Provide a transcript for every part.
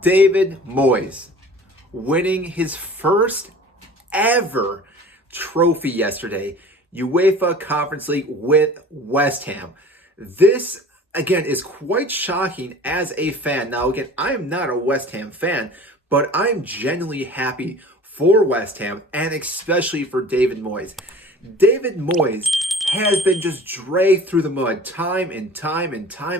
David Moyes winning his first ever trophy yesterday, UEFA Conference League with West Ham. This, again, is quite shocking as a fan. Now, again, I am not a West Ham fan, but I'm genuinely happy for West Ham and especially for David Moyes. David Moyes has been just dragged through the mud time and time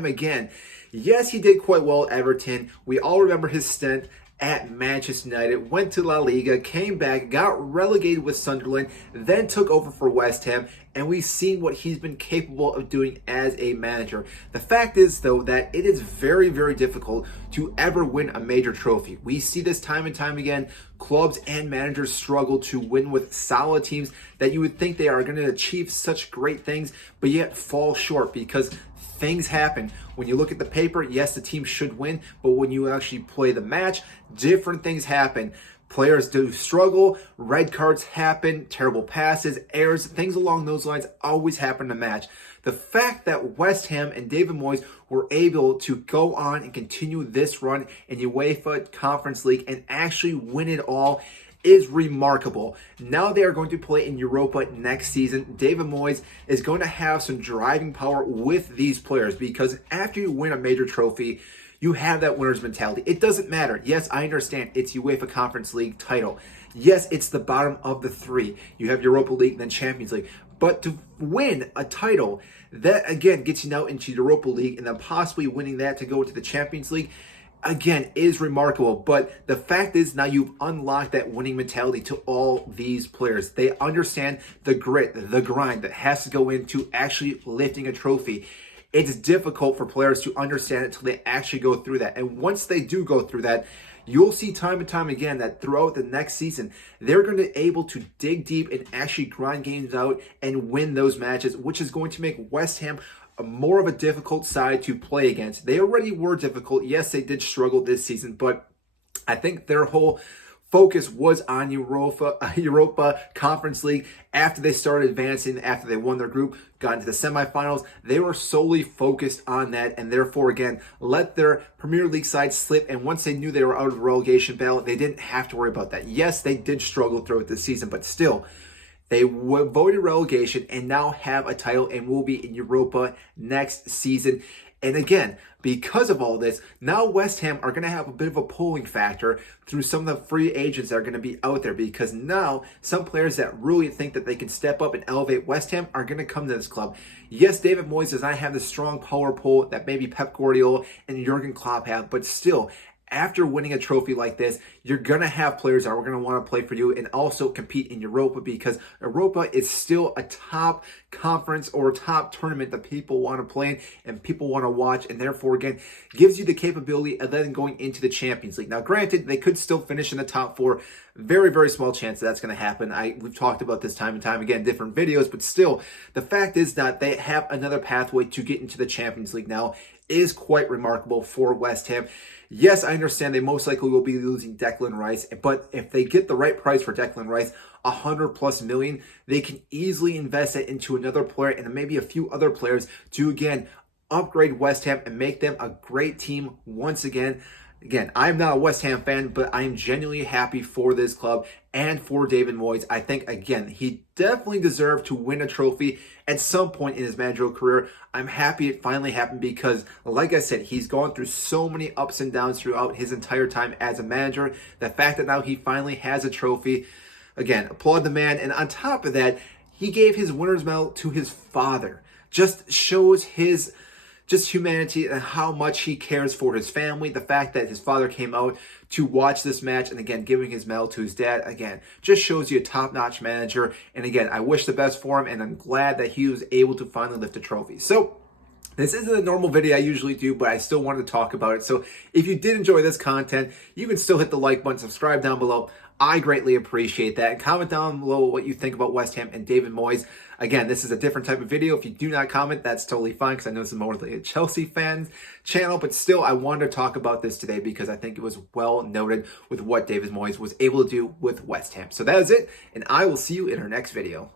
again. Yes, he did quite well at Everton. We all remember his stint at Manchester United, went to La Liga, came back, got relegated with Sunderland, then took over for West Ham, and we've seen what he's been capable of doing as a manager. The fact is, though, that it is very, very difficult to ever win a major trophy. We see this time and time again. Clubs and managers struggle to win with solid teams that you would think they are going to achieve such great things, but yet fall short because things happen. When you look at the paper, yes, the team should win, but when you actually play the match, different things happen. Players do struggle, red cards happen, terrible passes, errors, things along those lines always happen in a match. The fact that West Ham and David Moyes were able to go on and continue this run in UEFA Conference League and actually win it all is remarkable. Now they are going to play in Europa next season. David Moyes is going to have some driving power with these players because after you win a major trophy, you have that winner's mentality. It doesn't matter. Yes, I understand it's UEFA Conference League title. Yes, it's the bottom of the three. You have Europa League, then Champions League. But to win a title, that again gets you now into Europa League and then possibly winning that to go to the Champions League, again, is remarkable. But the fact is now you've unlocked that winning mentality to all these players. They understand the grit, the grind that has to go into actually lifting a trophy. It's difficult for players to understand it until they actually go through that. And once they do go through that, you'll see time and time again that throughout the next season, they're going to be able to dig deep and actually grind games out and win those matches, which is going to make West Ham more of a difficult side to play against. They already were difficult. Yes, they did struggle this season, but I think their whole focus was on Europa Conference League. After they started advancing, after they won their group, got into the semifinals, they were solely focused on that and therefore, again, let their Premier League side slip. And once they knew they were out of the relegation battle, they didn't have to worry about that. Yes, they did struggle throughout the season, but still, they avoided relegation and now have a title and will be in Europa next season. And again, because of all this, now West Ham are going to have a bit of a pulling factor through some of the free agents that are going to be out there, because now some players that really think that they can step up and elevate West Ham are going to come to this club. Yes, David Moyes does not have the strong power pull that maybe Pep Guardiola and Jurgen Klopp have, but still, after winning a trophy like this, you're going to have players that are going to want to play for you and also compete in Europa, because Europa is still a top conference or top tournament that people want to play in and people want to watch, and therefore, again, gives you the capability of then going into the Champions League. Now, granted, they could still finish in the top four. Very, very small chance that's going to happen. We've talked about this time and time again, different videos, but still, the fact is that they have another pathway to get into the Champions League now is quite remarkable for West Ham. Yes, I understand they most likely will be losing Declan Rice, but if they get the right price for Declan Rice, 100+ million, they can easily invest it into another player and maybe a few other players to, again, upgrade West Ham and make them a great team once again. Again, I'm not a West Ham fan, but I am genuinely happy for this club and for David Moyes. I think, again, he definitely deserved to win a trophy at some point in his managerial career. I'm happy it finally happened because, like I said, he's gone through so many ups and downs throughout his entire time as a manager. The fact that now he finally has a trophy, again, applaud the man. And on top of that, he gave his winner's medal to his father. Just shows his humanity and how much he cares for his family. The fact that his father came out to watch this match and, again, giving his medal to his dad, again, just shows you a top-notch manager. And, again, I wish the best for him, and I'm glad that he was able to finally lift a trophy. So, this isn't a normal video I usually do, but I still wanted to talk about it. So, if you did enjoy this content, you can still hit the like button, subscribe down below. I greatly appreciate that. And comment down below what you think about West Ham and David Moyes. Again, this is a different type of video. If you do not comment, that's totally fine, because I know this is more like a Chelsea fans channel. But still, I wanted to talk about this today because I think it was well noted with what David Moyes was able to do with West Ham. So that is it, and I will see you in our next video.